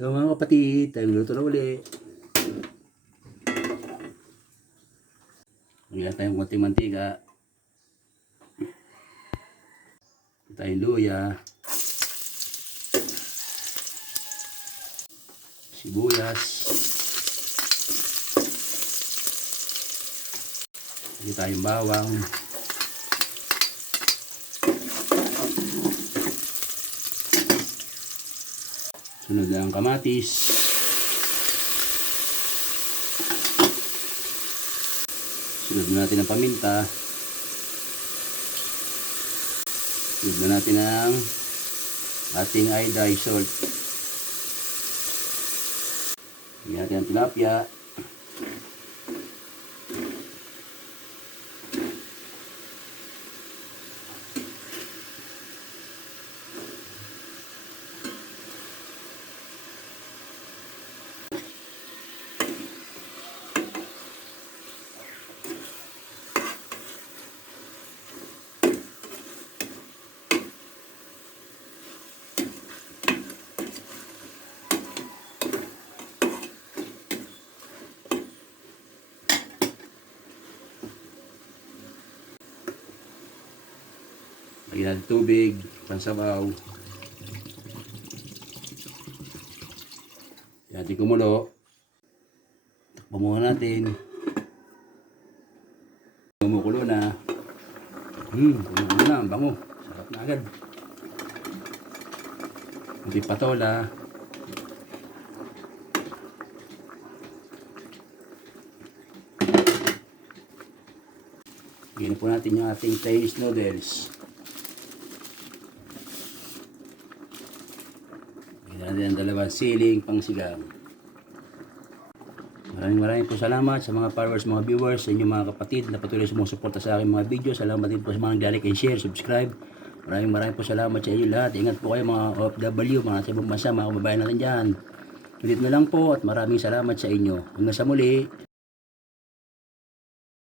So mga kapatid, tayong luto na uli. Ngayon tayong konting mantika. Tayong luya. Sibuyas. Hindi tayong bawang. Sunod na ang kamatis. Sunod na natin ang paminta. Sunod na natin ang ating iodized salt. Lagyan natin ang tilapia. Lagyan natin tubig, pansabaw. Lagyan natin kumulo. Takpan muna natin. Kumukulo na. Kumukulo na, ang bango. Sarap na agad. Kunti patola. Lagyan po natin yung ating Chinese noodles. Natin ang dalawang siling pang sigang. Maraming po salamat sa mga followers, mga viewers, sa inyong mga kapatid na patuloy sumusuporta sa aking mga video. Salamat din po sa mga nag-like and share, subscribe. Maraming po salamat sa inyo lahat. Ingat po kayo mga OFW, mga sa ibang bansa, mga kababayan natin dyan. Ulit na lang po at maraming salamat sa inyo. Hanggang sa muli.